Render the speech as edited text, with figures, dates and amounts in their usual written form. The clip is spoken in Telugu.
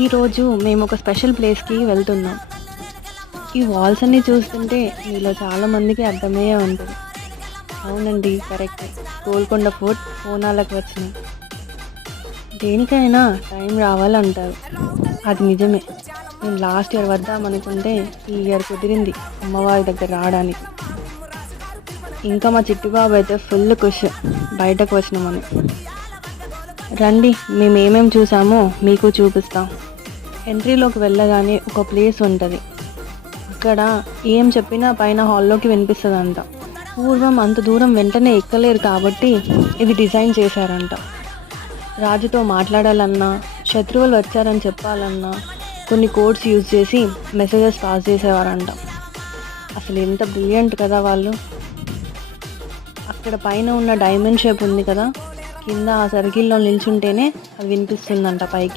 ఈరోజు మేము ఒక స్పెషల్ ప్లేస్కి వెళ్తున్నాం. ఈ వాల్స్ అన్ని చూస్తుంటే మీలో చాలా మందికి అర్థమయ్యే ఉంటుంది. అవునండి, కరెక్ట్. గోల్కొండ ఫోర్ట్ బోనాలకు వచ్చినాయి. దేనికైనా టైం రావాలంటారు. అది నిజమే. మేము లాస్ట్ ఇయర్ వద్దాం అనుకుంటే ఈ ఇయర్ కుదిరింది అమ్మవారి దగ్గర రావడానికి. ఇంకా మా చిట్టిబాబు అయితే ఫుల్ ఖుష్ బయటకు వచ్చినామని. రండి, మేము ఏమేమి చూసామో మీకు చూపిస్తాం. ఎంట్రీలోకి వెళ్ళగానే ఒక ప్లేస్ ఉంటుంది. అక్కడ ఏం చెప్పినా పైన హాల్లోకి వినిపిస్తుందంట. పూర్వం అంత దూరం వెంటనే ఎక్కలేరు కాబట్టి ఇది డిజైన్ చేశారంట. రాజుతో మాట్లాడాలన్నా, శత్రువులు వచ్చారని చెప్పాలన్నా కొన్ని కోడ్స్ యూజ్ చేసి మెసేజెస్ పాస్ చేసేవారంట. అసలు ఎంత బ్రిలియంట్ కదా వాళ్ళు. అక్కడ పైన ఉన్న డైమండ్ షేప్ ఉంది కదా, కింద ఆ సర్కిల్లో నిల్చుంటేనే అది వినిపిస్తుందంట పైకి.